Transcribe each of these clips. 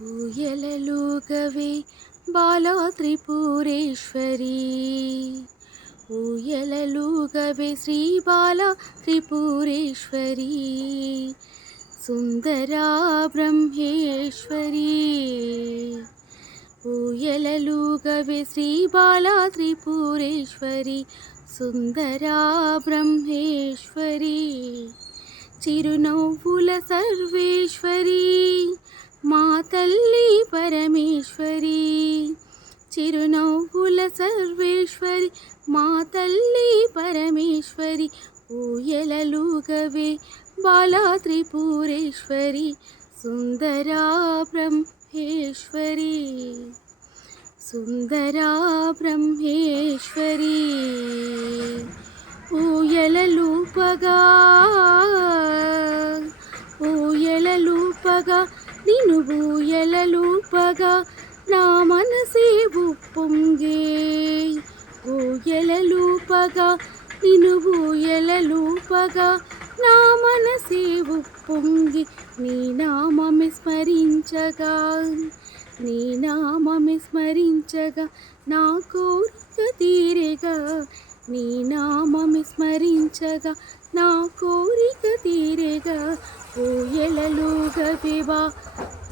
ఊయలలుగవే బాలా త్రిపురేశ్వరి, ఊయలలుగవే శ్రీ బాలా త్రిపురేశ్వరి, సుందరా బ్రహ్మేశ్వరి. ఊయలలుగవే శ్రీ బాలా త్రిపురేశ్వరి, సుందరా బ్రహ్మేశ్వరి, చిరునవ్వుల సర్వేశ్వరి, మా తల్లి పరమేశ్వరి. చిరునవ్వుల సర్వేశ్వరి, మా తల్లి పరమేశ్వరి, ఊయలలుగవే బాలా త్రిపురేశ్వరి, సుందరా బ్రహ్మేశ్వరి, సుందరా బ్రహ్మేశ్వరి. ఊయలలుపగా ఊయలలుపగా నిన్ను ఊయలలుపగా నా మనసే ఉప్పొంగే. ఊయలలుపగా నిన్ను ఊయలలుపగా నా మనసే ఉప్పొంగి, నీ నామమే స్మరించగా, నీ నామమే స్మరించగా నా కోరిక తీరెగా. నీ నామమే స్మరించగా నా కోరిక తీరెగా. ఊయలలుగవే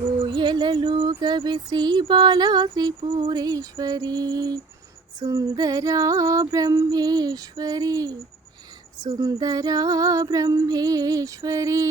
ఊయలలుగవే శ్రీ బాలా త్రిపురేశ్వరి, సుందరా బ్రహ్మేశ్వరి, సుందరా బ్రహ్మేశ్వరి.